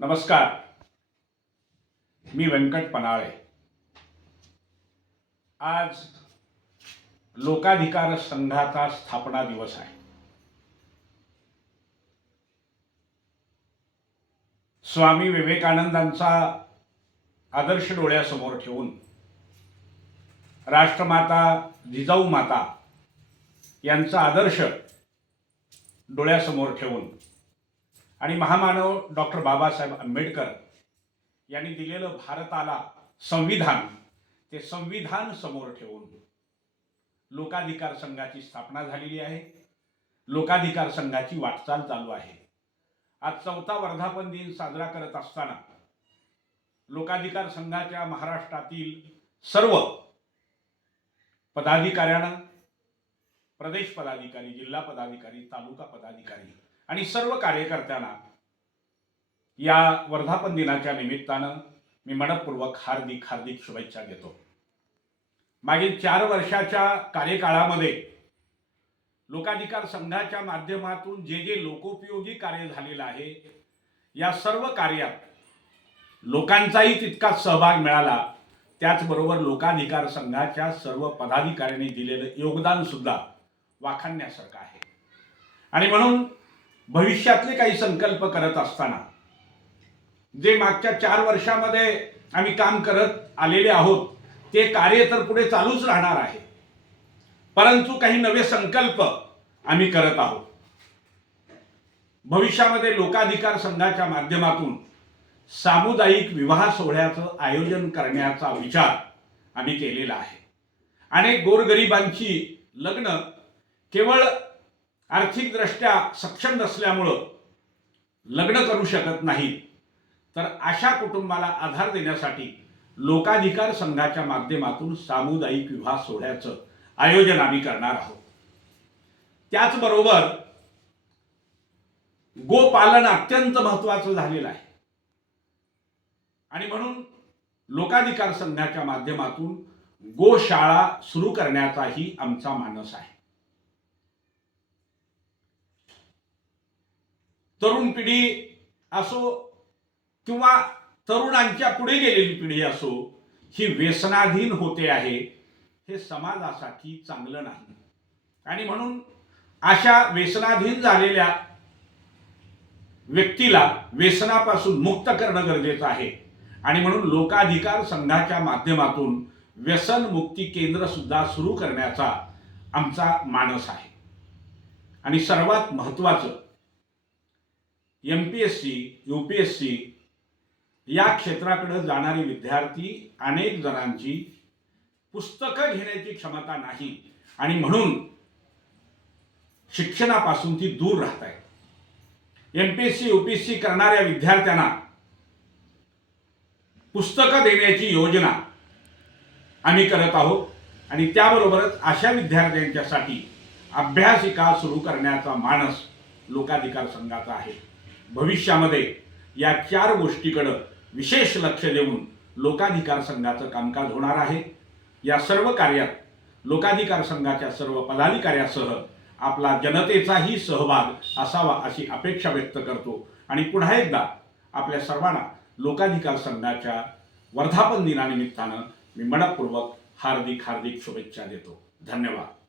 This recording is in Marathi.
नमस्कार. मी व्यंकट पनाळे. आज लोकाधिकार संघाचा स्थापना दिवस आहे. स्वामी विवेकानंदांचा आदर्श डोळ्यासमोर ठेवून राष्ट्रमाता जिजाऊ माता यांचा आदर्श डोळ्यासमोर ठेवून आणि महामानव डॉक्टर बाबासाहेब आंबेडकर यांनी दिलेलं भारताला संविधान ते संविधान समोर ठेवून लोकाधिकार संघाची स्थापना झालेली आहे. लोकाधिकार संघाची वाटचाल चालू आहे. आज चौथा वर्धापन दिन साजरा करत असताना लोकाधिकार संघाच्या महाराष्ट्रातील सर्व पदाधिकाऱ्यांना प्रदेश पदाधिकारी जिल्हा पदाधिकारी तालुका पदाधिकारी आणि सर्व कार्यकर्त्यांना या वर्धापन दिनाच्या निमित्तानं मी मनपूर्वक हार्दिक हार्दिक शुभेच्छा देतो. मागील चार वर्षाच्या कार्यकाळामध्ये लोकाधिकार संघाच्या माध्यमातून जे जे लोकोपयोगी कार्य झालेलं आहे या सर्व कार्यात लोकांचाही तितकाच सहभाग मिळाला. त्याचबरोबर लोकाधिकार संघाच्या सर्व पदाधिकाऱ्यांनी दिलेलं योगदान सुद्धा वाखाणण्यासारखं आहे. आणि म्हणून भविष्यातले काही संकल्प करत असताना जे मागच्या चार वर्षामध्ये आम्ही काम करत आलेले आहोत ते कार्य तर पुढे चालूच राहणार आहे. परंतु काही नवे संकल्प आम्ही करत आहोत. भविष्यामध्ये लोकाधिकार संघाच्या माध्यमातून सामुदायिक विवाह सोहळ्याचं आयोजन करण्याचा विचार आम्ही केलेला आहे. अनेक गोरगरिबांची लग्न केवळ आर्थिकदृष्ट्या सक्षम नसल्यामुळं लग्न करू शकत नाहीत. तर अशा कुटुंबाला आधार देण्यासाठी लोकाधिकार संघाच्या माध्यमातून सामुदायिक विवाह सोहळ्याचं आयोजन आम्ही करणार आहोत. त्याचबरोबर गोपालन अत्यंत महत्वाचं झालेलं आहे. आणि म्हणून लोकाधिकार संघाच्या माध्यमातून गोशाळा सुरू करण्याचाही आमचा मानस आहे. तरुण पिढी असो किंवा तरुणांच्या पुढे गेलेली पिढी असो ही व्यसनाधीन होते आहे हे समाजासाठी चांगलं नाही. आणि म्हणून अशा व्यसनाधीन झालेल्या व्यक्तीला व्यसनापासून मुक्त करणं गरजेचं आहे. आणि म्हणून लोकाधिकार संघाच्या माध्यमातून व्यसन मुक्ती केंद्र सुद्धा सुरू करण्याचा आमचा मानस आहे. आणि सर्वात महत्वाचं M P S C U P S C या क्षेत्राकडे जाणारे विद्यार्थी अनेक जणांची पुस्तकं घेण्याची क्षमता नाही आणि म्हणून शिक्षणापासून ती दूर राहत आहे M P S C U P S C करणाऱ्या विद्यार्थ्यांना पुस्तकं देण्याची योजना आम्ही करत आहोत आणि त्याबरोबरच अशा विद्यार्थ्यांच्यासाठी अभ्यासिका सुरू करण्याचा मानस लोकाधिकार संघाचा आहे. भविष्यामध्ये या चार गोष्टीकडं विशेष लक्ष देऊन लोकाधिकार संघाचं कामकाज होणार आहे. या सर्व कार्यात लोकाधिकार संघाच्या सर्व पदाधिकाऱ्यासह आपला जनतेचाही सहभाग असावा अशी अपेक्षा व्यक्त करतो. आणि पुन्हा एकदा आपल्या सर्वांना लोकाधिकार संघाच्या वर्धापन दिनानिमित्तानं मी मनपूर्वक हार्दिक हार्दिक शुभेच्छा देतो. धन्यवाद.